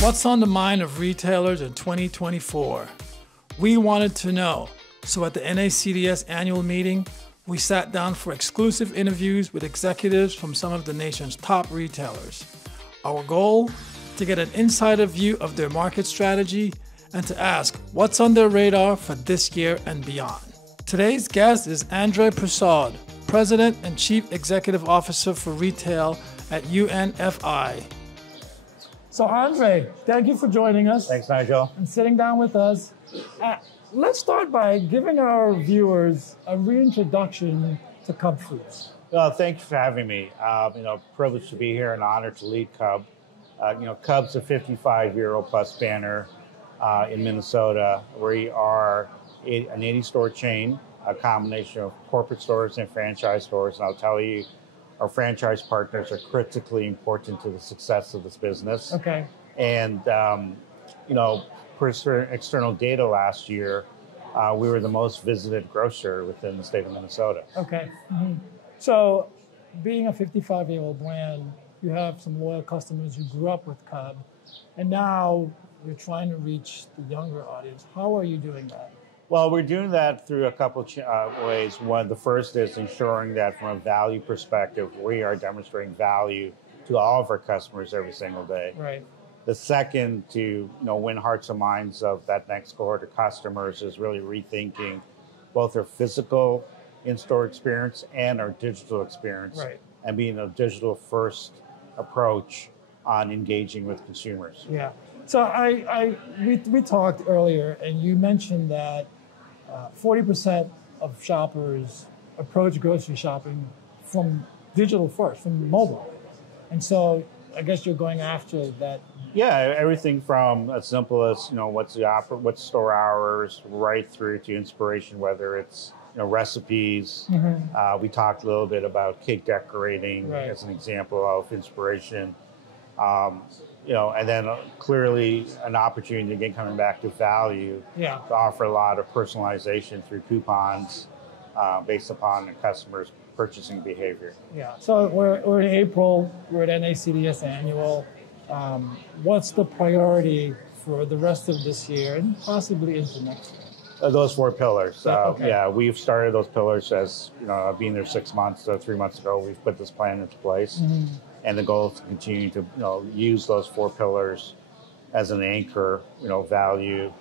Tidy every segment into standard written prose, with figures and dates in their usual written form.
What's on the mind of retailers in 2024? We wanted to know, so at the NACDS annual meeting, we sat down for exclusive interviews with executives from some of the nation's top retailers. Our goal? To get an insider view of their market strategy and to ask what's on their radar for this year and beyond. Today's guest is Persaud, President and Chief Executive Officer for Retail at UNFI. So Andre, thank you for joining us. Thanks, Nigel. And sitting down with us. Let's start by giving our viewers a reintroduction to Cub Foods. Well, thank you for having me. Privileged to be here and honored to lead Cub. Cub's a 55-year-old plus banner in Minnesota. We are an 80-store chain, a combination of corporate stores and franchise stores. And I'll tell you, our franchise partners are critically important to the success of this business. Okay. And, per certain external data last year, we were the most visited grocer within the state of Minnesota. Okay. Mm-hmm. So being a 55-year-old brand, you have some loyal customers who grew up with Cub, and now you're trying to reach the younger audience. How are you doing that? Well, we're doing that through a couple ways. One, the first is ensuring that from a value perspective, we are demonstrating value to all of our customers every single day. Right. The second, to win hearts and minds of that next cohort of customers, is really rethinking both our physical in-store experience and our digital experience, right, and being a digital-first approach on engaging with consumers. Yeah. So we talked earlier, and you mentioned that 40% of shoppers approach grocery shopping from digital first, from mobile. And so I guess you're going after that. Yeah, everything from as simple as, what's store hours, right through to inspiration, whether it's, recipes. Mm-hmm. We talked a little bit about cake decorating, right, as an example of inspiration. And then clearly an opportunity, again, coming back to value, yeah, to offer a lot of personalization through coupons based upon the customer's purchasing behavior. Yeah. So we're in April. We're at NACDS annual. What's the priority for the rest of this year and possibly into next year? Those 4 pillars. Okay. Yeah, we've started those pillars as, being there 6 months, so 3 months ago, we've put this plan into place. Mm-hmm. And the goal is to continue to, use those 4 pillars as an anchor, value,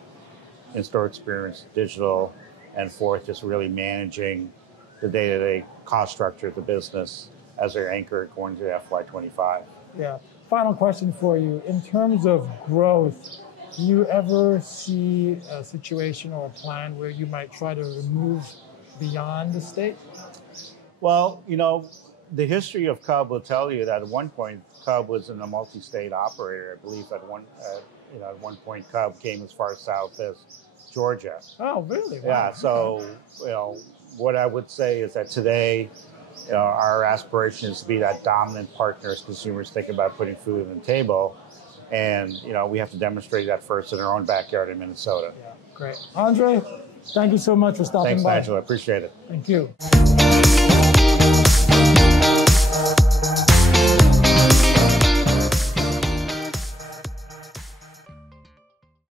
in-store experience, digital, and fourth, just really managing the day-to-day cost structure of the business as their anchor going to FY25. Yeah. Final question for you. In terms of growth, do you ever see a situation or a plan where you might try to move beyond the state? Well, the history of Cub will tell you that at one point, Cub was in a multi-state operator. I believe at one point, Cub came as far south as Georgia. Oh, really? Wow. Yeah. So, what I would say is that today, our aspiration is to be that dominant partner as consumers think about putting food on the table. And, we have to demonstrate that first in our own backyard in Minnesota. Yeah, great. Andre, thank you so much for stopping by. Thanks, Nigel. I appreciate it. Thank you.